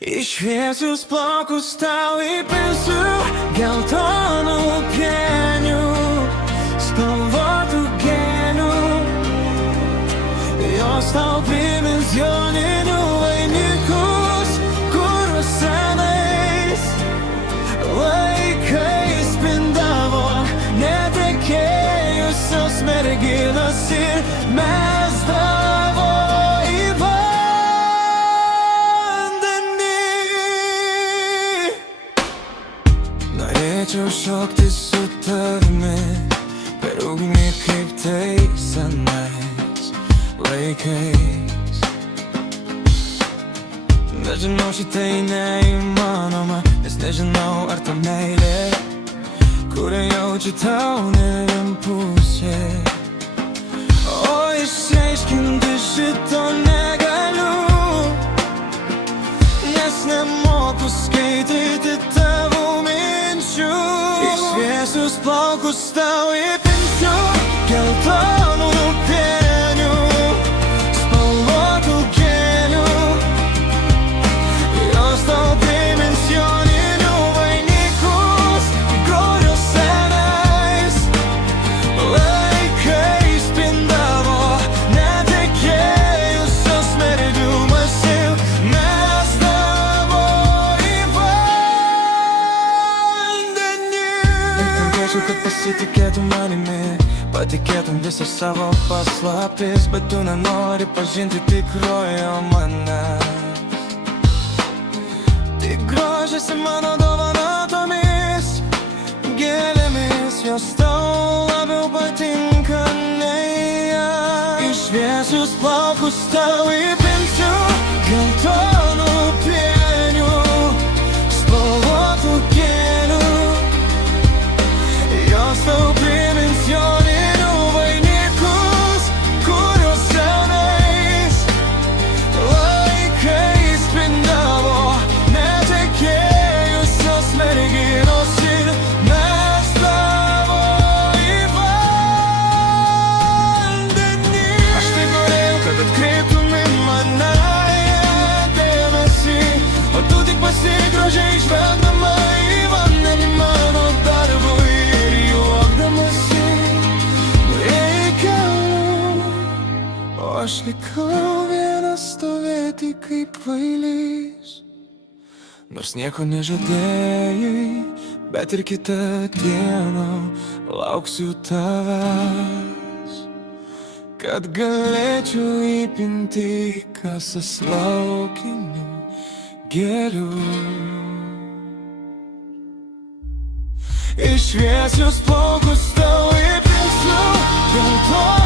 Į šviesius plaukus tau įpilsiu geltonų pienių, spalvotų gėlių. Jos tau primins joninių vainikus, kuriuos senais laikais pindavo netekėjusios merginos ir mesdavo į norėčiau šokti su tavimi per ugnį kaip tai senais laikais. Nežinau, šitai neįmanoma, nes nežinau, ar ta meilė, kurią jaučiu tau, ne vien pusė. O išsiaiškinti šito negaliu, nes nemoku skaityti tavo minčių. Į šviesius plaukus tau įpinsiu geltonų pienių, spalvotų gėlių. Jos tau primins joninių vainikus, kuriuos senais laikais pindavo netekėjusios merginos ir mesdavo į vandenį. Norėčiau, kad pasitikėtum manimi, patikėtum visą savo paslaptis, bet tu nenori pažinti tikrojo manęs. Tik grožiasi mano dovanotomis gėlėmis, jos tau labiau patinka nei aš. Į šviesius plaukus tau įpinsiu geltonų pienių, spalvotų gėlių. Jos tau primins joninių vainikus, kuriuos senais laikais pindavo netekėjusios merginos ir mesdavo į vandenį. Aš taip norėjau, kad atkreiptum į mane dėmesį, o tu tik pasigrožei žvelgdama į vandenį mano darbui ir juokdamasi. O aš likau vienas stovėti kaip kvailys, nors nieko nežadėjai, bet ir kitą dieną lauksiu tavęs, kad galėčiau įpinti kasas laukinių gėlių. Į šviesius plaukus tau įpinsiu geltonų